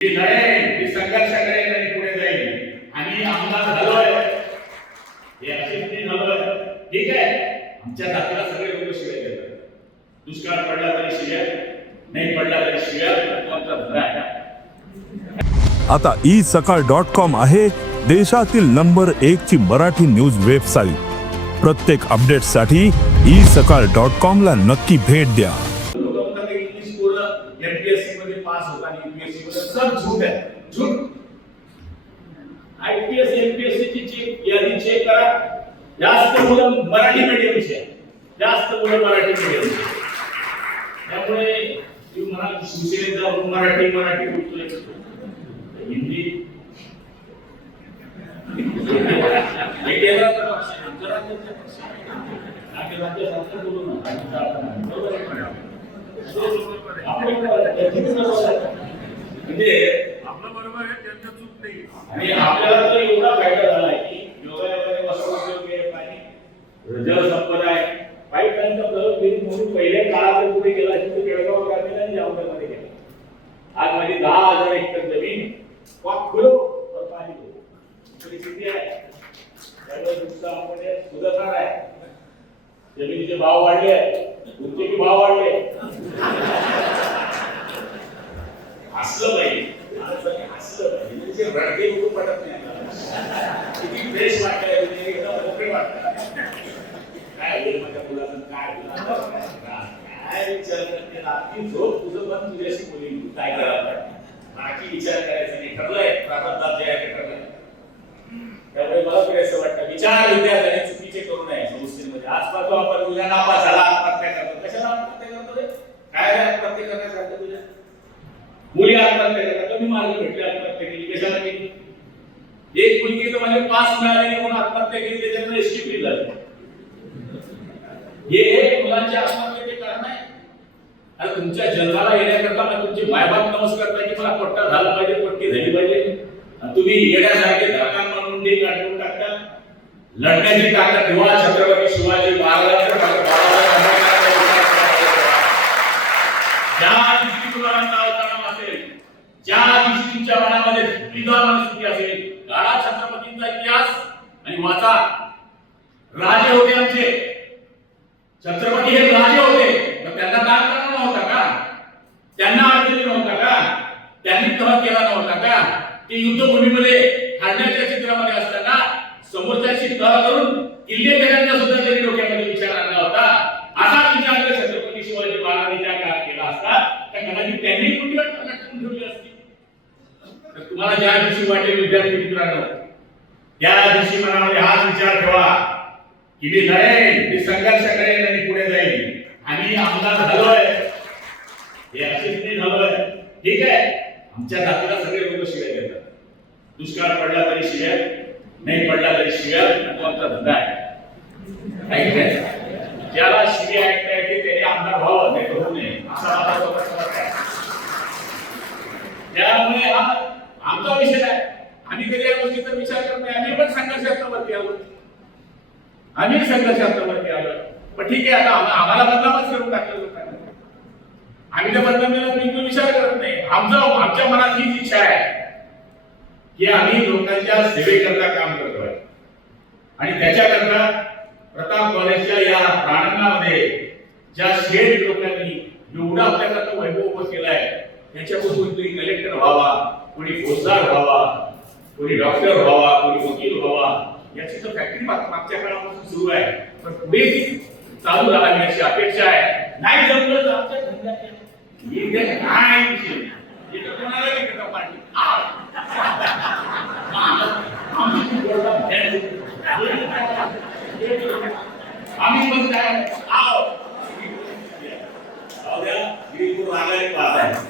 मी लढेन मी संघर्ष करेल आणि पुढे जाईल. आणि आमदार झालोय हे असेच झालोय ठीक आहे? आमच्या जातीला सगळे लोक शिवाय देतात. दुष्काळ पडला तरी शिव्या नाही पडला तरी शिव्या. आमचा धंदा आहे आता ई सकाळ डॉट कॉम आहे देशातील नंबर एक ची मराठी न्यूज वेबसाईट. प्रत्येक अपडेटसाठी ई सकाळ डॉट कॉम ला नक्की भेट द्या. इंग्लिश एमपीएससी मध्ये पास होतात युपीएससी मध्ये सर झूट आहे. झूट. आयपीएस एमपीएससी ची चेक यादी चेक करा. जास्त मुलं मराठी मीडियमचे जास्त मुलं मराठी मीडियमचे त्यामुळे तुम्ही म्हणाल शिवसेनेत जाऊन मराठी मराठी बोलतोय. हिंदी. बोलू ना बरोबर म्हणजे आपलं बरोबर आहे त्यांचं चूक नाही. आणि आपल्याला तर एवढा फायदा झाला आहे की योगायोगाने वस्त्रोद्योग आहे पाणी जल संपदा आहे. काही त्यांचा प्रयोग केली म्हणून पहिल्या काळात कुठे गेला असेल तर केळगाव ग्रामीण आणि जामनगरमध्ये गेला. आज माझी दहा हजार हेक्टर जमीन वाक खुलो और पाणी दो परिस्थिती आहे? त्यामुळे तुमचं आपण सुधारणार आहे. जमिनीचे भाव वाढले आहेत. तुमचे भाव वाढले हसलं पाहिजे माणसाने हसलं पाहिजे म्हणजे रडके लोक पटत नाही किती फ्रेश वाटतंय म्हणजे एकदम मोकळे वाटतं काय होईल माझ्या मुलाचं काय काय विचार करते रात्री झोप तुझं पण तुझ्याशी बोलीन काय करायला पाहिजे बाकी विचार करायचा नाही ठरलंय प्रारंभात जे आहे ठरलंय त्यामुळे मला तरी असं वाटतं विचार विद्यार्थ्यांनी चुकीचे करू नये संस्थेमध्ये आज पाहतो आपण तुझ्या नापास झाला आत्महत्या करतो कशाला आत्महत्या करतो रे काय रे आत्महत्या करण्यासारखं तुझ्या मुली आत्महत्या करतात कमी मार्ग भेटले आत्महत्या केली कशाला केली एक मुलगी तर म्हणजे पास मिळाले म्हणून आत्महत्या केली त्याच्यामुळे एसटी झाली हे हे मुलांच्या आत्महत्येचे कारण आहे. आणि तुमच्या जन्माला येण्याकरता ना तुमची मायबाप नमस्कार पाहिजे मला पट्टा झाला पाहिजे पट्टी झाली पाहिजे. आणि तुम्ही येण्यासारखे धरकान म्हणून ते काढून टाकता. लढण्याची ताकद ठेवा छत्रपती शिवाजी महाराजांच्या ज्या तुम्हाला ज्या दिवशी मनामध्ये द्विधा मनस्थिती असेल गाडा छत्रपतींचा इतिहास आणि वाचा. राजे होते आमचे. छत्रपती हे राजे होते. तर त्यांना काय करणार नव्हता का? त्यांना अडचणी नव्हता का? त्यांनी तह केला नव्हता का? ते युद्धभूमीमध्ये हाडण्याच्या चित्रामध्ये असताना समोरच्याशी तह करून किल्ले सुद्धा त्यांनी डोक्यामध्ये विचार आणला होता असा विचार जर छत्रपती शिवाजी महाराजांनी त्या काळात केला असता तर कदाचित त्यांनी कुठे लटकून ठेवली असती तर तुम्हाला ज्या दिवशी माझे विद्यार्थी मित्रांनो या दिवशी मनामध्ये हाच विचार ठेवा की मी लढेन मी संघर्ष करेन आणि पुढे जाईल आणि आमदार झालोय. हे असेच मी झालोय. ठीक आहे? आमच्या जातीला सगळे लोक शिव्या देतात. दुष्काळ पडला तरी शिव्या नाही पडला तरी शिव्या आमचा धंदा आहे. आहे की नाही? ज्याला शिव्या ऐकता येते त्याने आमदार व्हावं नाही तर होऊ नये असा माझा स्वतःचा मत आहे. त्यामुळे हा आमचा विषय आहे आम्ही कधी या गोष्टीचा विचार करत नाही. आम्ही पण संघर्षावरती आलो. आम्ही संघर्षावरती आलो. पण ठीक आहे आता आम्हाला बदनामच करून टाकलं लोकांना. आम्ही त्या बदनामीला बिलकुल विचार करत नाही. आमचं आमच्या मनात हीच इच्छा आहे की आम्ही लोकांच्या सेवेकरता काम करतोय. आणि त्याच्याकरता प्रताप कॉलेजच्या या प्रारंभामध्ये ज्या शेड लोकांनी एवढा आपल्याकरता वैभव उभं केलाय त्याच्यापासून तुम्ही कलेक्टर व्हावा. कोणी फौजदार व्हावा कोणी डॉक्टर व्हावा कोणी वकील व्हावा याची तर फॅक्टरी मागच्या काळापासून सुरू आहे. पण पुढे ती चालू राहावी अशी अपेक्षा आहे. नाही जमलं तर आमच्या धंद्यात हे विषय आम्ही पण काय आव जाऊ पाहत आहे.